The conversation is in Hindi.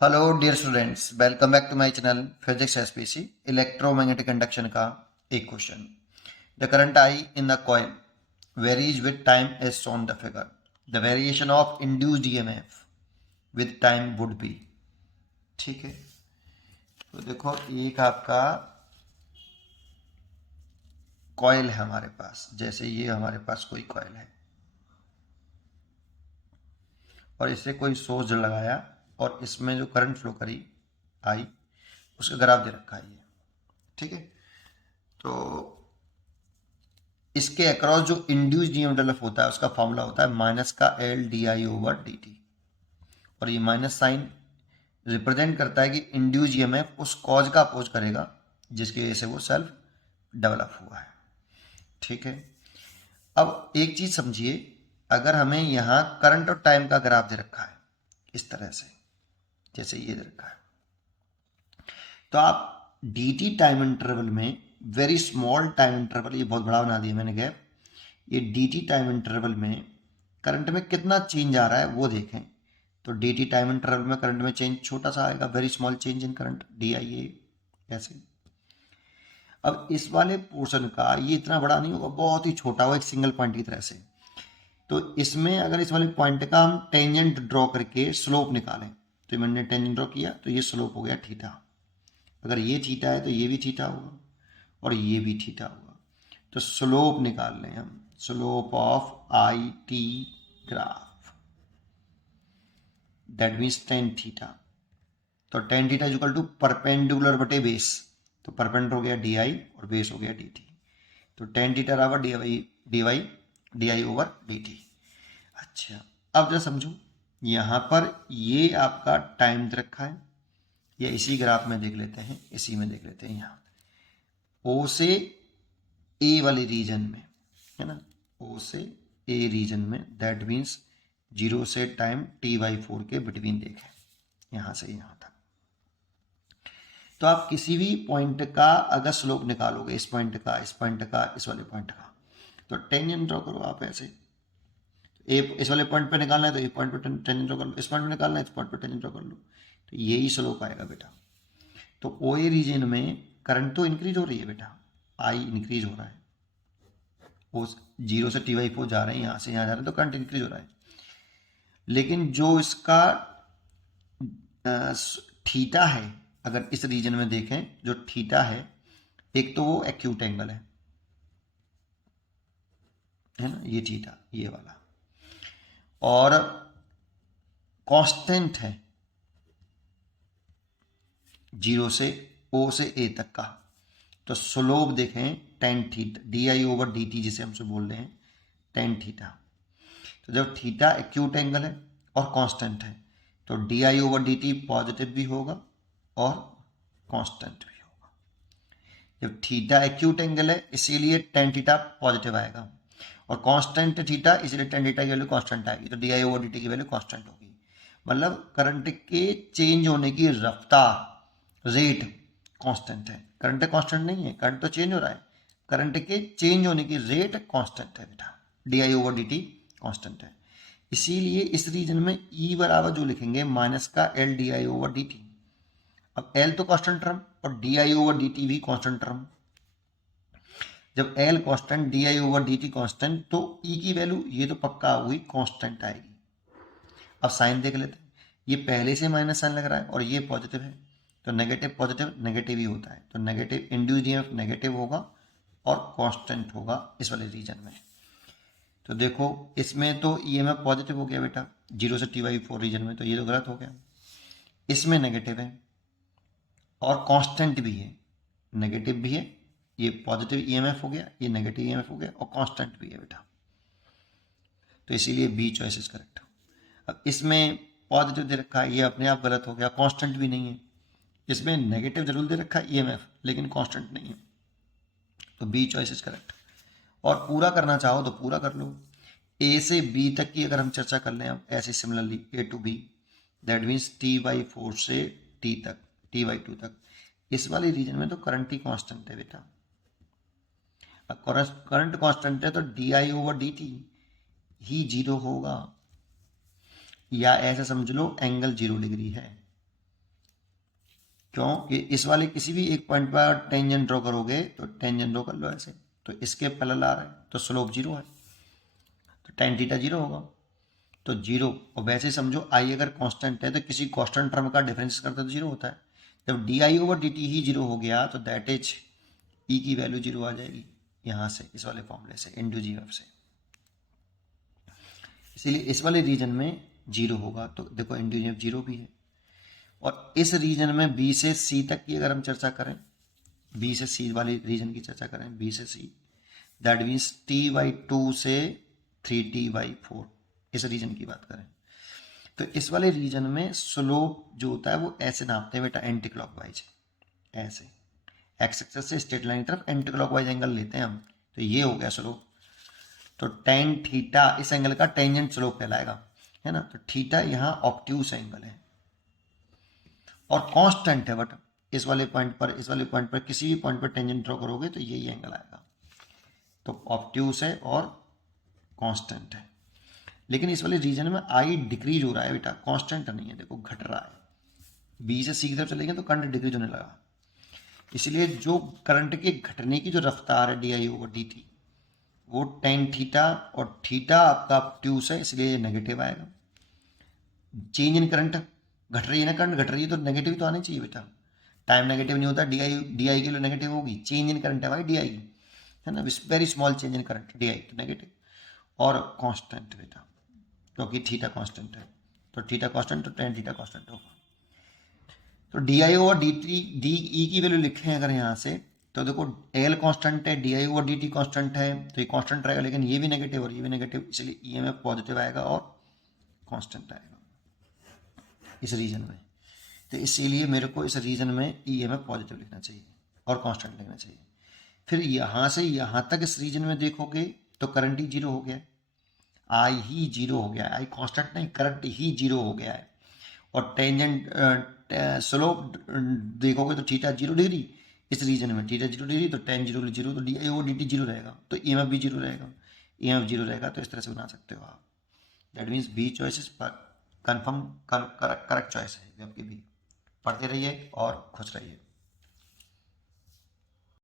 Hello dear students, welcome back to my channel physics SPC. Electromagnetic conduction का एक question. The current I in the coil varies with time as shown the figure. The variation of induced EMF with time would be. ठीक है, तो देखो एक आपका कॉइल है हमारे पास, जैसे ये हमारे पास कोई कॉइल है और इसे कोई सोर्स लगाया और इसमें जो करंट फ्लो करी आई, उसका ग्राफ दे रखा है ये। ठीक है, तो इसके अक्रॉस जो इंड्यूस्ड ईएमएफ होता है उसका फॉर्मूला होता है माइनस का L D I over D T. और ये माइनस साइन रिप्रेजेंट करता है कि इंड्यूस्ड ईएमएफ उस कॉज का अपोज करेगा जिसकी वजह से वो सेल्फ डेवलप हुआ है। ठीक है, अब एक चीज समझिए, अगर हमें यहाँ करंट और टाइम का ग्राफ दे रखा है इस तरह से, जैसे ये दे रखा है, तो आप डी टी टाइम इंटरवल में वेरी स्मॉल टाइम इंटरवल, ये बहुत बड़ा बना दिया मैंने गैप, ये डी टी टाइम इंटरवल में करंट में कितना चेंज आ रहा है वो देखें। तो डी टी टाइम इंटरवल में करंट में चेंज छोटा सा आएगा, very small change in current D I A ऐसे। अब इस वाले पोर्शन का ये इतना बड़ा नहीं होगा, बहुत ही छोटा होगा, एक सिंगल पॉइंट की तरह से। तो इसमें अगर इस वाले पॉइंट का हम टेंजेंट ड्रॉ करके स्लोप निकालें, तो मैंने टेंजेंट ड्रॉ किया तो ये स्लोप हो गया थीटा। अगर ये थीटा है तो ये भी थीटा होगा और ये भी थीटा होगा। तो स्लोप निकाल लें हम, slope of I T graph, that means tan theta. तो tan theta equal to perpendicular बटे बेस, तो परपेंड हो गया डी आई और बेस हो गया डी टी। तो टेन थीटा बराबर D I over D T. अच्छा, अब जरा समझो, यहाँ पर ये आपका टाइम दे रखा है, या इसी ग्राफ में देख लेते हैं, इसी में देख लेते हैं, यहाँ ओ से ए वाले रीजन में है ना, ओ से ए रीजन में, दैट मीन्स जीरो से टाइम टी बाई फोर के बिटवीन देखें, यहाँ से यहाँ तक। तो आप किसी भी पॉइंट का अगर स्लोप निकालोगे, इस पॉइंट का, इस पॉइंट का, इस वाले पॉइंट का, तो टेंजेंट ड्रॉ करो आप ऐसे। ए इस वाले पॉइंट पे निकालना है तो एक पॉइंट पे टेंजेंट ड्रॉ कर लो, इस पॉइंट पे निकालना है इस पॉइंट पे टेंजेंट ड्रॉ कर लो, तो यही स्लोप आएगा बेटा। तो ओ ए रीजन में करंट तो इंक्रीज हो रही है बेटा, आई इंक्रीज हो रहा है, वो जीरो से टी बाई फोर जा रहे हैं, यहाँ से यहाँ जा रहे हैं, तो करंट इंक्रीज हो रहा है। लेकिन जो इसका थीटा है, अगर इस रीजन में देखें, जो थीटा है, एक तो वो एक्यूट एंगल है ना, ये थीटा ये वाला, और कांस्टेंट है जीरो से ओ से ए तक का। तो स्लोप देखें tan theta D I over D T, जिसे हमसे बोल रहे हैं टेन थीटा। तो जब थीटा एक्यूट एंगल है और कांस्टेंट है, तो D I over D T positive भी होगा और कांस्टेंट भी होगा। जब थीटा एक्यूट एंगल है इसीलिए टेन थीटा पॉजिटिव आएगा, और कांस्टेंट थीटा इसलिए टेन थीटा की वैल्यू कांस्टेंट आएगी, तो D I over D T की वैल्यू कांस्टेंट होगी। मतलब करंट के चेंज होने की रफ्तार, रेट कांस्टेंट है। करंट कांस्टेंट नहीं है, करंट तो चेंज हो रहा है, करंट के चेंज होने की रेट कांस्टेंट है बेटा, D I over D T constant है। इसीलिए इस रीजन में ई बराबर जो लिखेंगे माइनस का L D I over D T. अब एल तो कांस्टेंट टर्म और D I over D T भी कांस्टेंट टर्म। जब L constant D I over D T constant, तो ई की वैल्यू ये तो पक्का हुई कांस्टेंट आएगी। अब साइन देख लेते हैं, ये पहले से माइनस साइन लग रहा है और ये पॉजिटिव है, तो नेगेटिव पॉजिटिव नेगेटिव ही होता है, तो नेगेटिव इंड्यूस्ड ईएमएफ नेगेटिव होगा और कांस्टेंट होगा इस वाले रीजन में। तो देखो इसमें तो ईएमएफ पॉजिटिव हो गया बेटा, जीरो से टी बाई फोर रीजन में, तो ये तो गलत हो गया। इसमें नेगेटिव है और कांस्टेंट भी है, नेगेटिव भी है, ये पॉजिटिव ईएमएफ हो गया, ये नेगेटिव ईएमएफ हो गया, और कांस्टेंट भी है बेटा, तो इसीलिए बी चॉइस इज करेक्ट। अब इसमें पॉजिटिव दे रखा है, ये अपने आप गलत हो गया, कांस्टेंट भी नहीं है। इसमें नेगेटिव जरूर दे रखा है ईएमएफ, लेकिन कांस्टेंट नहीं है, तो बी चॉइस इज करेक्ट। और पूरा करना चाहो तो पूरा कर लो। ए से बी तक की अगर हम चर्चा कर लें अब ऐसे similarly, A to B, that means T by four से टी तक, टी बाई टू तक, इस वाले रीजन में तो करंट ही कांस्टेंट है बेटा। करंट कांस्टेंट है तो D I over D T he zero होगा, या ऐसा समझ लो एंगल 0 डिग्री है। क्यों कि इस वाले किसी भी एक पॉइंट पर टेंजेंट ड्रॉ करोगे तो टेंजेंट ड्रॉ कर लो ऐसे, तो इसके पैरेलल आ रहा है तो स्लोप जीरो है, तो tan थीटा जीरो होगा, तो जीरो। और वैसे समझो आई अगर कांस्टेंट है तो किसी कांस्टेंट टर्म का डिफरेंस करते तो जीरो होता है। जब di/dt ही जीरो हो गया तो दैट इज ई की वैल्यू जीरो आ जाएगी यहाँ से, इस वाले फॉर्मूले से, इंटू जी एफ से। इसीलिए इस वाले रीजन में जीरो होगा, तो देखो इंटू जी एफ जीरो भी है। और इस रीजन में बी से सी तक की अगर हम चर्चा करें, बी से सी वाली रीजन की चर्चा करें, बी से सी, दैट मीन्स t/2 से 3t/4, इस रीजन की बात करें तो इस वाले रीजन में स्लोप जो होता है वो ऐसे नापते हैं बेटा, एंटी क्लॉकवाइज, ऐसे एक्स एक्सिस से स्ट्रेट लाइन की तरफ एंटी क्लॉकवाइज एंगल लेते हैं हम, तो ये हो गया स्लोप। तो tan थीटा इस एंगल का टेंजेंट स्लोप कहलाएगा, है ना। तो थीटा यहाँ ऑब्ट्यूस एंगल है और कांस्टेंट है, बट इस वाले पॉइंट पर किसी भी पॉइंट पर टेंजेंट ड्रॉ करोगे तो यही एंगल आएगा, तो ऑब्ट्यूस है और कांस्टेंट है। लेकिन इस वाले रीजन में आई डिक्रीज हो रहा है बेटा, कांस्टेंट नहीं है, देखो घट रहा है। बी से सी की तरफ चलेंगे तो करंट डिक्रीज होने लगा, इसलिए जो करंट के घटने की जो रफ्तार है di/dt वो tan थीटा, और थीटा आपका ऑब्ट्यूस है इसलिए ये नेगेटिव आएगा। चेंज इन करंट घट रही है ना, करंट घट रही है तो नेगेटिव तो आना चाहिए बेटा, टाइम नेगेटिव नहीं होता, डी आई के लिए नेगेटिव होगी, चेंज इन करंट है भाई डी आई की, है ना, very small change in current D आई तो नेगेटिव। और कांस्टेंट बेटा, क्योंकि थीटा कांस्टेंट है, तो थीटा कांस्टेंट तो tan थीटा कांस्टेंट होगा। तो di/dt डी ई की वैल्यू लिखें अगर यहाँ से, तो देखो एल कांस्टेंट है, di/dt कांस्टेंट है, तो ये कांस्टेंट रहेगा, लेकिन ये भी नेगेटिव और ये भी नेगेटिव, इसलिए ईएमएफ पॉजिटिव आएगा और कांस्टेंट आएगा इस रीजन में। तो इसीलिए मेरे को इस रीजन में ईएमएफ पॉजिटिव लिखना चाहिए और कांस्टेंट लिखना चाहिए। फिर यहाँ से यहाँ तक इस रीजन में देखोगे तो करंट ही जीरो हो गया है, आई ही जीरो हो गया है, आई कांस्टेंट नहीं, करंट ही जीरो हो गया है। और टेंजेंट स्लोप देखोगे तो थीटा 0 डिग्री, इस रीजन में थीटा 0 डिग्री, तो tan 0 0, तो di/dt 0 रहेगा, तो ईएमएफ भी 0 रहेगा, ईएमएफ 0 रहेगा, तो इस तरह से बना सकते हो आप। That means B choice is confirm correct choice है आपकी बी। पढ़ते रहिए और खुश रहिए।